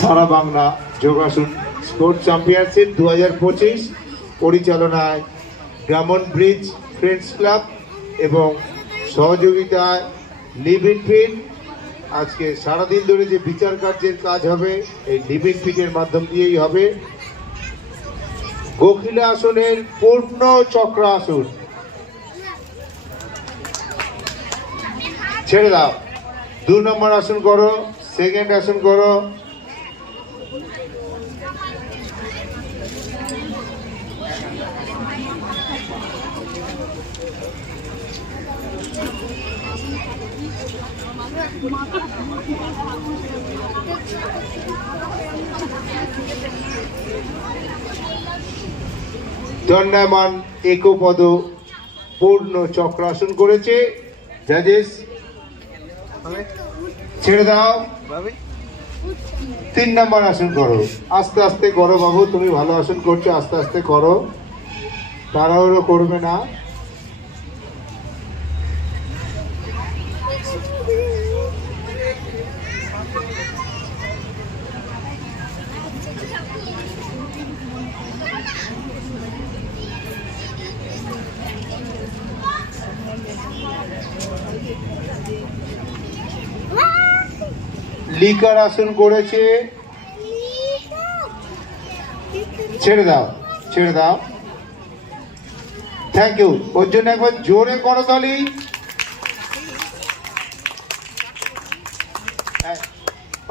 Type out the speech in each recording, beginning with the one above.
সারা বাংলা যোগাসন sports championship 2025 পরিচালনায় গ্রামন bridge friends club এবং সহযোগিতায় লিভ ইন ফিট। আজকে সারাদিন ধরে যে বিচার কার্যের কাজ হবে এই লিভ ইন ফিটের মাধ্যম দিয়েই হবে। গোখিলা আসনের পূর্ণ চক্র আসন, ছেড়ে দাও। 2 নম্বর আসন করো, সেকেন্ড আসন করো। দণ্ডায়মান একপদ পূর্ণ চক্রাসন করেছে জাজেস। ছেড়ে দাও। 3 নম্বর আসন করো, আস্তে আস্তে করো বাবু, তুমি ভালো আসন করছো, আস্তে আস্তে করো, তাড়াহুড়ো করবে না। লিকার আসন করেছে, ছেড়ে দাও, ছেড়ে দাও। Thank you. ওর জন্য একবার জোরে করতালি।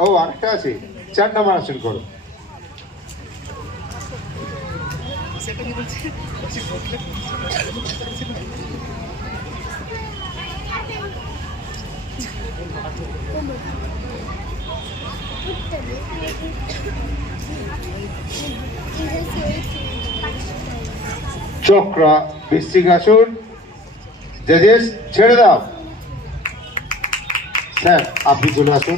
ও আরেকটা আছে, 4 নম্বর আসন করো। চক্রা বৃশ্চিক আসন, জাজেস ছেড়ে দাও। স্যার আপনি চলে আসুন।